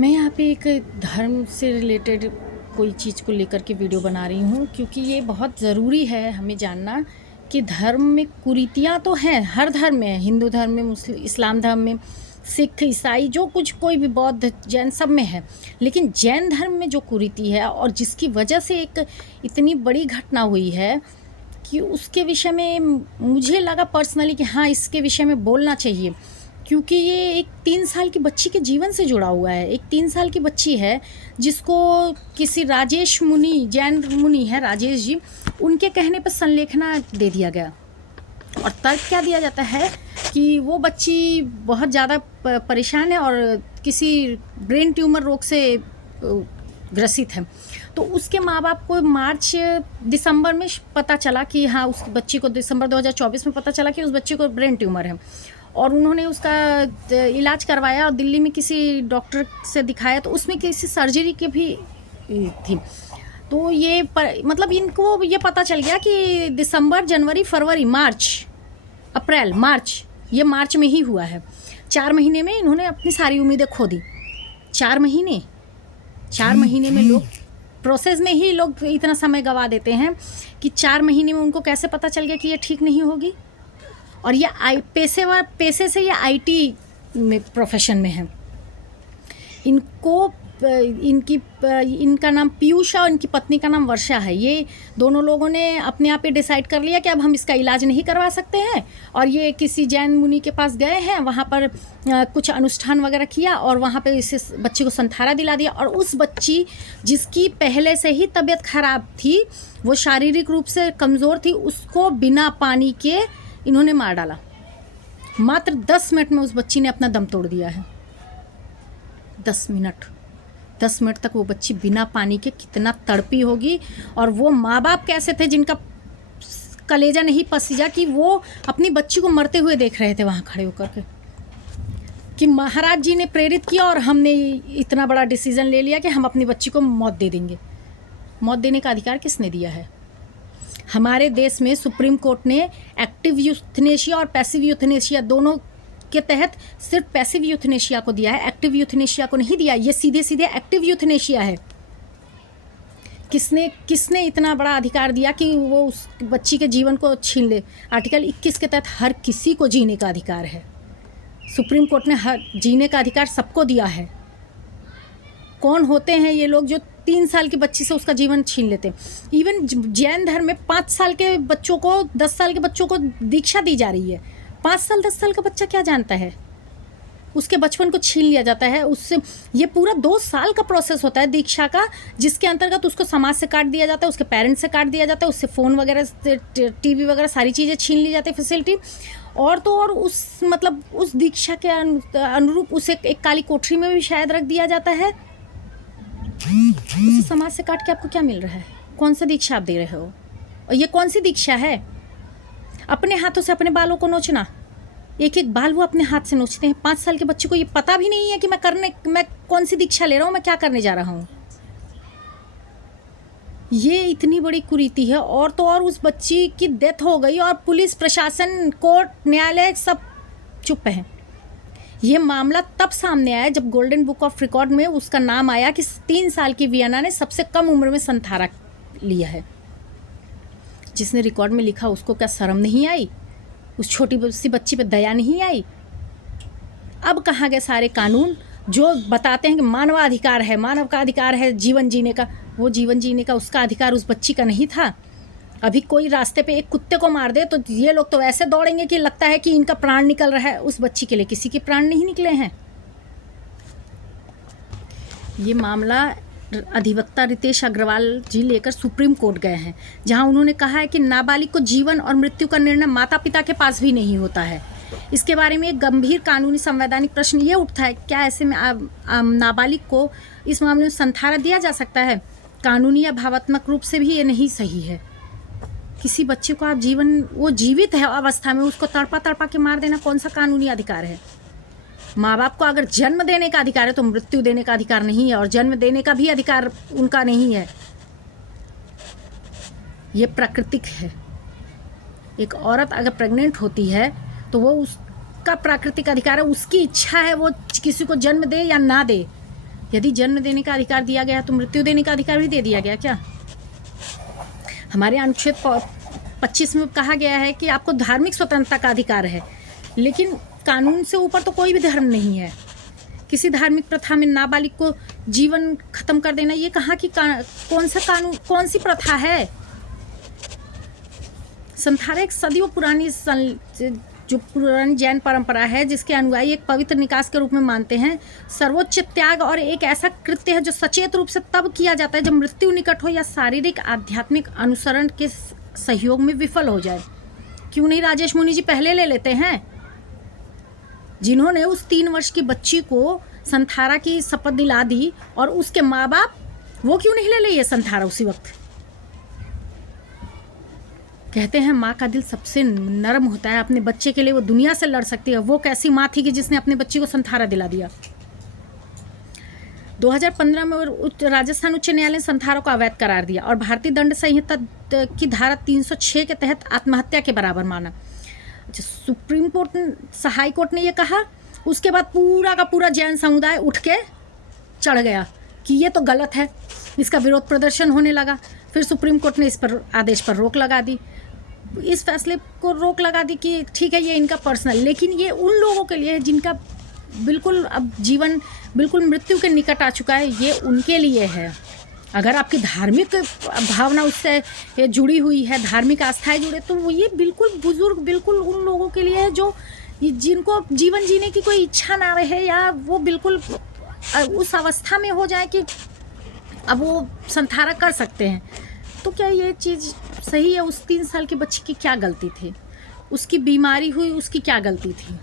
मैं यहाँ पे एक धर्म से रिलेटेड कोई चीज़ को लेकर के वीडियो बना रही हूँ, क्योंकि ये बहुत ज़रूरी है हमें जानना कि धर्म में कुरीतियाँ तो हैं, हर धर्म में है, हिंदू धर्म में, मुस्लिम, इस्लाम धर्म में, सिख, ईसाई, जो कुछ कोई भी, बौद्ध, जैन, सब में है। लेकिन जैन धर्म में जो कुरीति है और जिसकी वजह से एक इतनी बड़ी घटना हुई है कि उसके विषय में मुझे लगा पर्सनली कि हाँ, इसके विषय में बोलना चाहिए, क्योंकि ये एक 3 साल की बच्ची के जीवन से जुड़ा हुआ है। एक 3 साल की बच्ची है जिसको किसी राजेश मुनि, जैन मुनि है राजेश जी, उनके कहने पर संलेखना दे दिया गया। और तर्क क्या दिया जाता है कि वो बच्ची बहुत ज़्यादा परेशान है और किसी ब्रेन ट्यूमर रोग से ग्रसित है। तो उसके माँ बाप को दिसंबर में पता चला कि हाँ, उस बच्ची को दिसंबर 2024 में पता चला कि उस बच्ची को ब्रेन ट्यूमर है, और उन्होंने उसका इलाज करवाया और दिल्ली में किसी डॉक्टर से दिखाया, तो उसमें किसी सर्जरी की भी थी। तो ये मतलब इनको ये पता चल गया कि दिसंबर, जनवरी, फरवरी, मार्च, अप्रैल, मार्च, ये मार्च में ही हुआ है। 4 महीने में इन्होंने अपनी सारी उम्मीदें खो दी। 4 महीने में लोग प्रोसेस में ही लोग इतना समय गंवा देते हैं कि 4 महीने में उनको कैसे पता चल गया कि ये ठीक नहीं होगी। और ये पेशे से ये आईटी में प्रोफेशन में है। इनका नाम पीयूष और इनकी पत्नी का नाम वर्षा है। ये दोनों लोगों ने अपने आप ही डिसाइड कर लिया कि अब हम इसका इलाज नहीं करवा सकते हैं, और ये किसी जैन मुनि के पास गए हैं, वहाँ पर कुछ अनुष्ठान वगैरह किया और वहाँ पे इस बच्ची को संथारा दिला दिया। और उस बच्ची जिसकी पहले से ही तबीयत खराब थी, वो शारीरिक रूप से कमज़ोर थी, उसको बिना पानी के इन्होंने मार डाला। मात्र 10 मिनट में उस बच्ची ने अपना दम तोड़ दिया है। 10 मिनट तक वो बच्ची बिना पानी के कितना तड़पी होगी। और वो माँ बाप कैसे थे जिनका कलेजा नहीं पसीजा कि वो अपनी बच्ची को मरते हुए देख रहे थे वहाँ खड़े होकर के, कि महाराज जी ने प्रेरित किया और हमने इतना बड़ा डिसीज़न ले लिया कि हम अपनी बच्ची को मौत दे देंगे। मौत देने का अधिकार किसने दिया है? हमारे देश में सुप्रीम कोर्ट ने एक्टिव यूथनेशिया और पैसिव यूथनेशिया दोनों के तहत सिर्फ पैसिव यूथनेशिया को दिया है, एक्टिव यूथनेशिया को नहीं दिया। ये सीधे सीधे एक्टिव यूथनेशिया है। किसने इतना बड़ा अधिकार दिया कि वो उस बच्ची के जीवन को छीन ले? आर्टिकल 21 के तहत हर किसी को जीने का अधिकार है। सुप्रीम कोर्ट ने हर जीने का अधिकार सबको दिया है। कौन होते हैं ये लोग जो 3 साल की बच्ची से उसका जीवन छीन लेते? इवन जैन धर्म में 5 साल के बच्चों को, 10 साल के बच्चों को दीक्षा दी जा रही है। 5 साल 10 साल का बच्चा क्या जानता है? उसके बचपन को छीन लिया जाता है उससे। ये पूरा 2 साल का प्रोसेस होता है दीक्षा का, जिसके अंतर्गत उसको समाज से काट दिया जाता है, उसके पेरेंट्स से काट दिया जाता है, उससे फ़ोन वगैरह, टीवी वगैरह सारी चीज़ें छीन ली जाती है, फैसिलिटी। और तो और उस दीक्षा के अनुरूप उसे एक काली कोठरी में भी शायद रख दिया जाता है। उस समाज से काट के आपको क्या मिल रहा है? कौन सा दीक्षा आप दे रहे हो? और ये कौन सी दीक्षा है? अपने हाथों से अपने बालों को नोचना। एक एक बाल वो अपने हाथ से नोचते हैं। 5 साल के बच्चे को ये पता भी नहीं है कि मैं कौन सी दीक्षा ले रहा हूँ, मैं क्या करने जा रहा हूँ। ये इतनी बड़ी कुरीति है। और तो और उस बच्ची की डेथ हो गई और पुलिस प्रशासन, कोर्ट, न्यायालय सब चुप हैं। ये मामला तब सामने आया जब गोल्डन बुक ऑफ रिकॉर्ड में उसका नाम आया कि 3 साल की वियना ने सबसे कम उम्र में संथारा लिया है। जिसने रिकॉर्ड में लिखा उसको क्या शर्म नहीं आई? उस छोटी सी बच्ची पे दया नहीं आई? अब कहाँ गए सारे कानून जो बताते हैं कि मानवाधिकार है, मानव का अधिकार है जीवन जीने का? वो जीवन जीने का उसका अधिकार उस बच्ची का नहीं था। अभी कोई रास्ते पे एक कुत्ते को मार दे तो ये लोग तो ऐसे दौड़ेंगे कि लगता है कि इनका प्राण निकल रहा है। उस बच्ची के लिए किसी के प्राण नहीं निकले हैं। ये मामला अधिवक्ता रितेश अग्रवाल जी लेकर सुप्रीम कोर्ट गए हैं, जहां उन्होंने कहा है कि नाबालिग को जीवन और मृत्यु का निर्णय माता पिता के पास भी नहीं होता है। इसके बारे में एक गंभीर कानूनी संवैधानिक प्रश्न ये उठता है, क्या ऐसे में नाबालिग को इस मामले में संथारा दिया जा सकता है? कानूनी या भावात्मक रूप से भी ये नहीं सही है। किसी बच्चे को आप वो जीवित है अवस्था में उसको तड़पा तड़पा के मार देना कौन सा कानूनी अधिकार है? माँ बाप को अगर जन्म देने का अधिकार है तो मृत्यु देने का अधिकार नहीं है, और जन्म देने का भी अधिकार उनका नहीं है। ये प्राकृतिक है। एक औरत अगर प्रेग्नेंट होती है तो वो उसका प्राकृतिक अधिकार है, उसकी इच्छा है वो किसी को जन्म दे या ना दे। यदि जन्म देने का अधिकार दिया गया तो मृत्यु देने का अधिकार भी दे दिया गया क्या? हमारे अनुच्छेद 25 में कहा गया है कि आपको धार्मिक स्वतंत्रता का अधिकार है, लेकिन कानून से ऊपर तो कोई भी धर्म नहीं है। किसी धार्मिक प्रथा में नाबालिग को जीवन खत्म कर देना, ये कहाँ की कौन सा कानून, कौन सी प्रथा है? संथारा एक सदियों पुरानी जो पुरानी जैन परंपरा है, जिसके अनुयायी एक पवित्र निकास के रूप में मानते हैं। सर्वोच्च त्याग और एक ऐसा कृत्य है जो सचेत रूप से तब किया जाता है जब मृत्यु निकट हो या शारीरिक आध्यात्मिक अनुसरण के सहयोग में विफल हो जाए। क्यों नहीं राजेश मुनि जी पहले ले लेते हैं, जिन्होंने उस 3 वर्ष की बच्ची को संथारा की शपथ दिला दी, और उसके माँ बाप वो क्यों नहीं ले लिए संथारा उसी वक्त? कहते हैं माँ का दिल सबसे नरम होता है, अपने बच्चे के लिए वो दुनिया से लड़ सकती है। वो कैसी माँ थी कि जिसने अपने बच्चे को संथारा दिला दिया? 2015 में राजस्थान उच्च न्यायालय ने संथारा को अवैध करार दिया और भारतीय दंड संहिता की धारा 306 के तहत आत्महत्या के बराबर माना। सुप्रीम कोर्ट, हाई कोर्ट ने ये कहा, उसके बाद पूरा का पूरा जैन समुदाय उठ के चढ़ गया कि ये तो गलत है, इसका विरोध प्रदर्शन होने लगा। फिर सुप्रीम कोर्ट ने इस पर आदेश पर रोक लगा दी, इस फैसले को रोक लगा दी कि ठीक है ये इनका पर्सनल, लेकिन ये उन लोगों के लिए है जिनका बिल्कुल अब जीवन बिल्कुल मृत्यु के निकट आ चुका है, ये उनके लिए है। अगर आपकी धार्मिक भावना उससे जुड़ी हुई है, धार्मिक आस्थाएं जुड़े, तो वो ये बिल्कुल बुजुर्ग बिल्कुल उन लोगों के लिए है जो जिनको जीवन जीने की कोई इच्छा ना रहे, या वो बिल्कुल उस अवस्था में हो जाए कि अब वो संथारा कर सकते हैं। तो क्या ये चीज़ सही है? उस 3 साल के बच्चे की क्या गलती थी? उसकी बीमारी हुई, उसकी क्या गलती थी?